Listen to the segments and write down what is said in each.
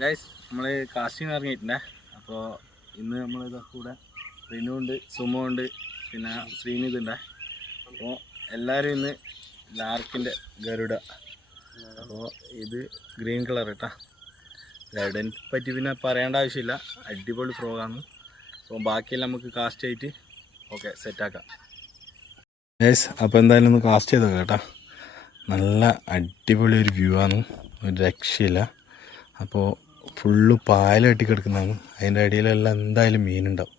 Guys നമ്മൾ casting ഇറങ്ങിയിട്ടുണ്ടേ. അപ്പോൾ ഇന്ന് നമ്മളിത് കൂടെ റിനുണ്ട്, സുമുണ്ട്, പിന്നെ ശ്രീനിതുണ്ടേ. അപ്പോൾ എല്ലാവരും ഇന്ന് ലാർക്കിൻ്റെ ഗരുഡ. അപ്പോൾ ഇത് ഗ്രീൻ കളർ കേട്ടോ. ഗരുഡനെ പറ്റി പിന്നെ പറയേണ്ട ആവശ്യമില്ല, അടിപൊളി ഫ്രോഗാണ്. അപ്പോൾ ബാക്കിയെല്ലാം നമുക്ക് കാസ്റ്റ് ചെയ്തിട്ട് ഓക്കെ സെറ്റാക്കാം. ഗൈസ് അപ്പോൾ എന്തായാലും ഒന്ന് കാസ്റ്റ് ചെയ്തോ കേട്ടോ. നല്ല അടിപൊളി ഒരു വ്യൂ ആണ്, ഒരു രക്ഷയില്ല. അപ്പോൾ ഫുള്ള് പായൽ കെട്ടി കിടക്കുന്നതാണ്. അതിൻ്റെ അടിയിലെല്ലാം എന്തായാലും മീനുണ്ടാവും.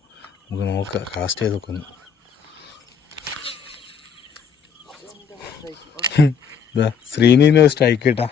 നമുക്ക് നോക്കാം, കാസ്റ്റ് ചെയ്ത് നോക്കുന്നു. ഇതാ ശ്രീനീന് സ്ട്രൈക്ക് കേട്ടാ.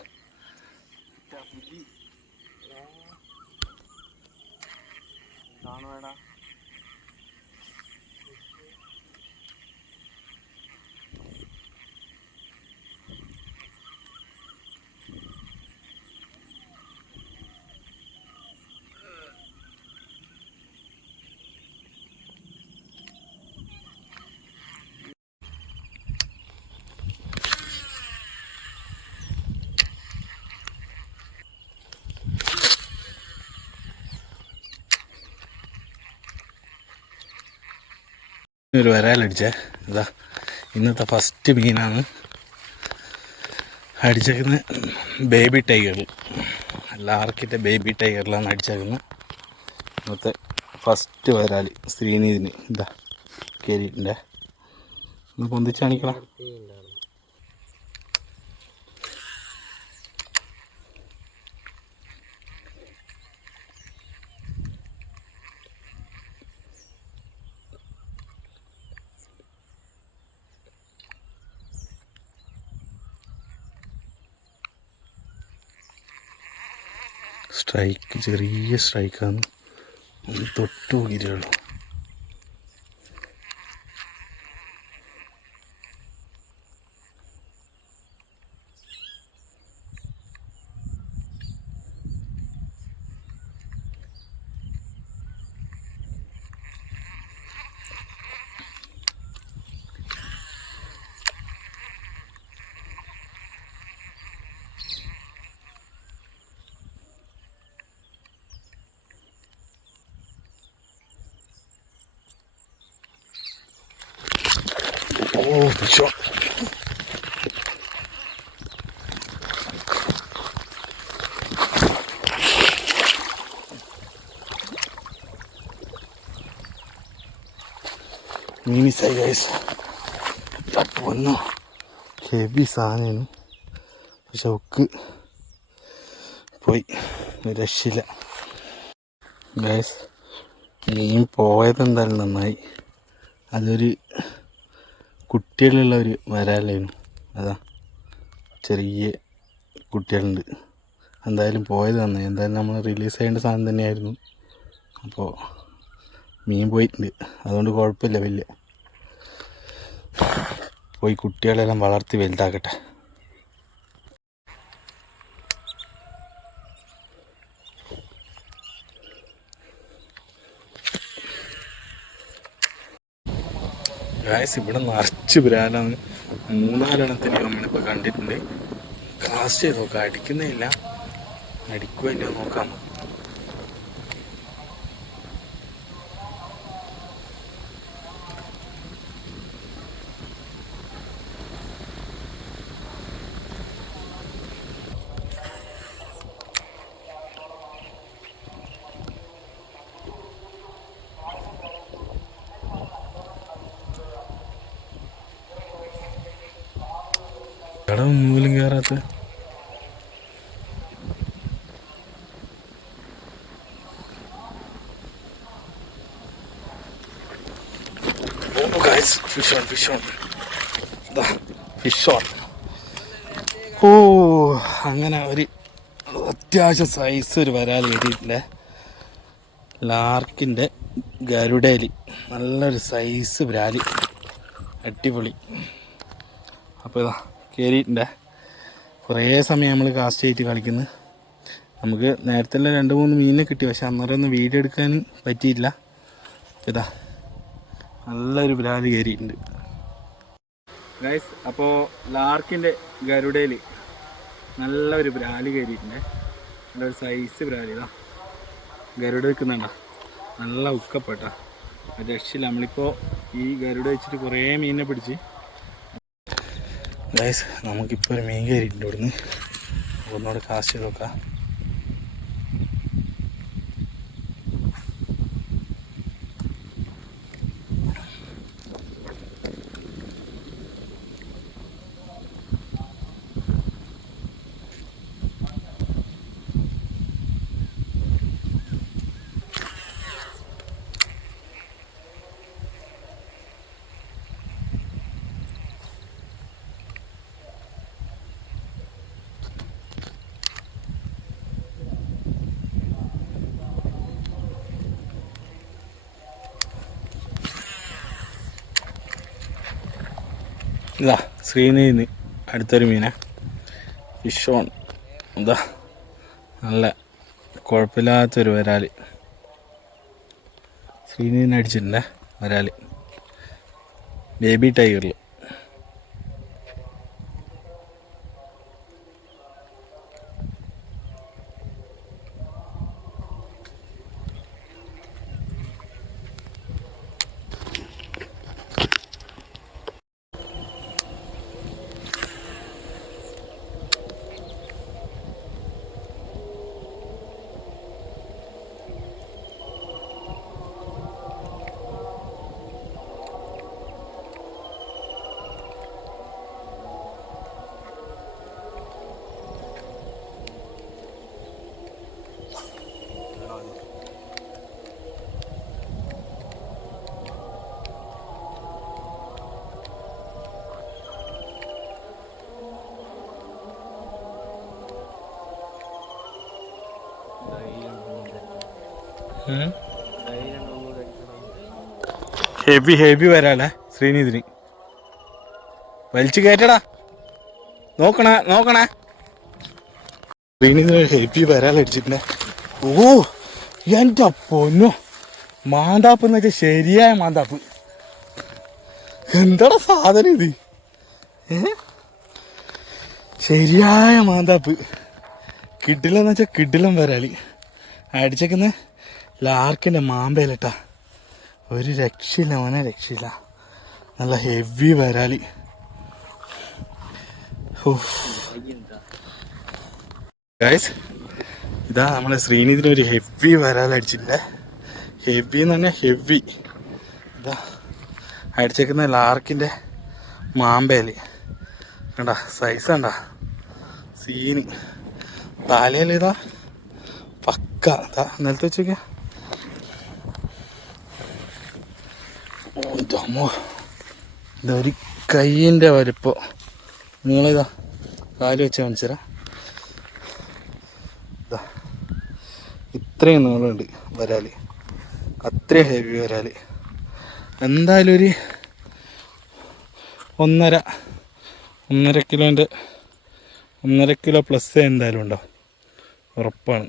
ഒരു വരാലടിച്ചേ. ഇതാ ഇന്നത്തെ ഫസ്റ്റ് മീനാണ് അടിച്ചേക്കുന്നത്. Baby ടൈഗറിൽ, ലാർക്കിൻ്റെ baby ടൈഗറിലാണ് അടിച്ചേക്കുന്നത്. ഇന്നത്തെ ഫസ്റ്റ് വരാൽ ശ്രീനീതിന് ഇതാ കയറിയിട്ടുണ്ട്. ഒന്ന് പൊന്തിച്ച് കാണിക്കണം. സ്ട്രൈക്ക്, ചെറിയ സ്ട്രൈക്കാണ്, തൊട്ട് പോകിയിട്ടുള്ളൂ. Oh, good shot. മീനിസായി ഗൈസ്. വന്നു ഹെവി സാധനമാണ്, പക്ഷെ ഒക്കെ പോയി, രക്ഷയില്ല ഗൈസ്. മീൻ പോയത് എന്തായാലും നന്നായി. അതൊരു കുട്ടികളുള്ള ഒരു വരാലായിരുന്നു. അതാ ചെറിയ കുട്ടികളുണ്ട്. എന്തായാലും പോയത് നന്നായി. എന്തായാലും നമ്മൾ റിലീസ് ചെയ്യേണ്ട സാധനം തന്നെയായിരുന്നു. അപ്പോൾ മീൻ പോയിട്ടുണ്ട്, അതുകൊണ്ട് കുഴപ്പമില്ല. വലിയ പോയി കുട്ടികളെല്ലാം വളർത്തി വലുതാക്കട്ടെ. ഗായ്സ് ഇവിടെ നിറച്ച് ബ്രാലാണ്. 3-4 എണ്ണത്തിന് നമ്മളിപ്പോൾ കണ്ടിട്ടുണ്ട്. കാസ്റ്റ് ചെയ്ത് നോക്കാം, അടിക്കുന്നേ ഇല്ല, അടിക്കുമല്ലോ നോക്കാം. കടവ് മൂലം കയറാത്ത ഫിഷ് ഓൺ. ഓ അങ്ങനെ ഒരു അത്യാവശ്യം സൈസ് ഒരു വരാൽ കയറിയിട്ടില്ലേ. ലാർക്കിൻ്റെ ഗരുഡേലി, നല്ലൊരു സൈസ് വരാൽ, അടിപൊളി. അപ്പോൾ ഇതാ കയറിയിട്ടുണ്ട്. കുറേ സമയം നമ്മൾ കാസ്റ്റ് ചെയ്തിട്ട് കളിക്കുന്നു. നമുക്ക് നേരത്തെ 2-3 മീനിനെ കിട്ടി, പക്ഷെ അന്നേരം ഒന്നും വീഡിയോ എടുക്കാൻ പറ്റിയില്ല. ഇതാ നല്ലൊരു ബ്രാല് കയറിയിട്ടുണ്ട് ഗൈസ്. അപ്പോൾ ലാർക്കിൻ്റെ ഗരുഡയിൽ നല്ലൊരു ബ്രാല് കയറിയിട്ടുണ്ട്. നല്ലൊരു സൈസ് ബ്രാലിതാ ഗരുഡ വെക്കുന്നുണ്ട, നല്ല ഉക്കപ്പെട്ട രക്ഷയില്ല. നമ്മളിപ്പോൾ ഈ ഗരുഡ വെച്ചിട്ട് കുറേ മീനിനെ പിടിച്ച് ഗൈസ്. നമുക്കിപ്പോൾ ഒരു മീൻ കയറിയിട്ടുണ്ട്. ഇവിടുന്ന് ഒന്നുകൂടെ കാസ്റ്റ് ചെയ്ത് നോക്കാം. ഇതാ ശ്രീനീന്ന് അടുത്തൊരു മീനെ ഫിഷ് ഓൺ. ഇതാ നല്ല കുഴപ്പമില്ലാത്തൊരു വരാൽ ശ്രീനീന്ന് അടിച്ചിട്ടുണ്ടേ. വരാൽ ബേബി ടൈഗറിൽ. ഹെവി വരാല്ലേ ശ്രീനിധിന്. വലിച്ചു കയറ്റടാ. നോക്കണേ ശ്രീനിധിന് ഹെവി വരാലടിച്ചിട്ടുണ്ടേ. ഓ എൻ്റെ പൊന്നോ, മാന്താപ്പ് എന്ന് വെച്ചാൽ ശരിയായ മാന്താപ്പ്. എന്താടാ സാധനം ഇത്? ശരിയായ മാന്താപ്പ്. കിഡിലെന്ന് വെച്ചാൽ കിഡിലം വരാല് അടിച്ചേക്കുന്ന ലാർക്കിൻ്റെ മാമ്പയിലട്ടാ. ഒരു രക്ഷയില്ല മോനെ, രക്ഷയില്ല. നല്ല ഹെവി വരാല്. ഗൈസ് ഇതാ നമ്മളെ ശ്രീനിധിന് ഒരു ഹെവി വരാലടിച്ചില്ലേ. ഹെവി എന്ന് പറഞ്ഞാൽ ഹെവി. ഇതാ അടിച്ചേക്കുന്ന ലാർക്കിൻ്റെ മാമ്പയില് കണ്ടാ, സൈസ് കണ്ടാ, സീന്. തലയിലിതാ പക്ക. ഇതാ നിലത്ത് വെച്ചോക്കിയാ. ഇതൊരു കയ്യിൻ്റെ വലിപ്പം. നിങ്ങളിതാ കാല് വെച്ച് കാണിച്ചരാ. ഇതാ ഇത്രയും നീളമുണ്ട് വരാല്. അത്രയും ഹെവി വരാല്. എന്തായാലും ഒരു 1.5 കിലോ പ്ലസ് എന്തായാലും ഉണ്ടാവും, ഉറപ്പാണ്.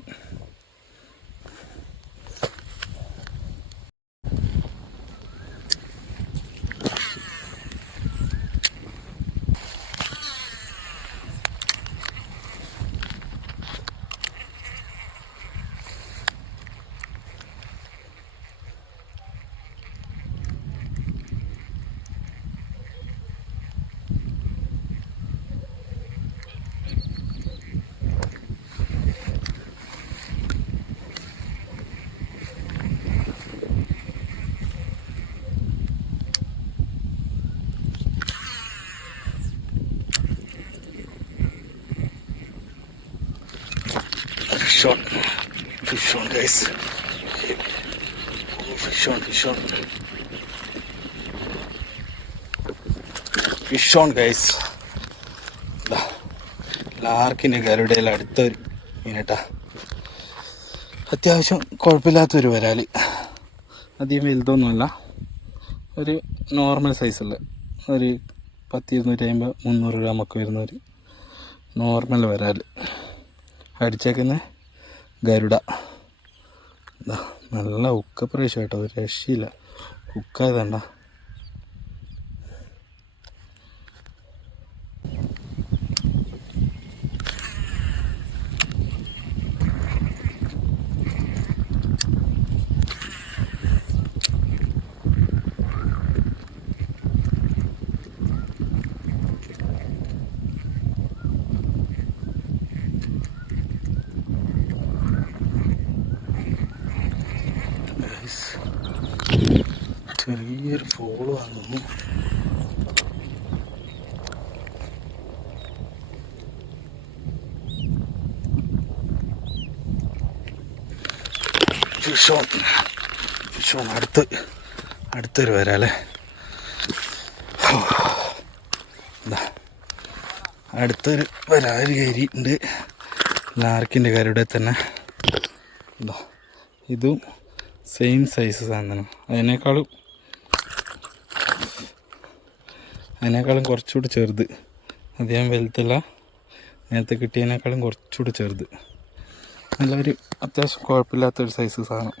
Fish on guys. Fish on guys. ലാർക്കിൻ്റെ ഗരുഡയിൽ അടുത്തൊരു മീനട്ടാ. അത്യാവശ്യം കുഴപ്പമില്ലാത്തൊരു വരാൽ. അധികം വലുതൊന്നുമല്ല, ഒരു നോർമൽ സൈസുള്ള ഒരു 250-300 ഗ്രാമൊക്കെ വരുന്ന ഒരു നോർമൽ വരാൽ അടിച്ചേക്കുന്ന ഗരുഡ. നല്ല ഉക്ക പ്രേശം കേട്ടോ, ഒരു രക്ഷയില്ല. ഉക്കായതണ്ട. ചെറിയൊരു ഫോള് വന്നു. അടുത്തൊരു വരാല്ലേ. അടുത്തൊരു വരാല് കയറിയിട്ടുണ്ട് ലാർക്കിൻ്റെ കരയുടെ തന്നെ. ഇതും സെയിം സൈസ് സാധനം, അതിനേക്കാളും കുറച്ചുകൂടി ചെറുത്. അധികം വലുതല്ല, നേരത്തെ കിട്ടിയതിനേക്കാളും കുറച്ചുകൂടി ചെറുത്. നല്ലൊരു അത്യാവശ്യം കുഴപ്പമില്ലാത്തൊരു സൈസ് സാധനം.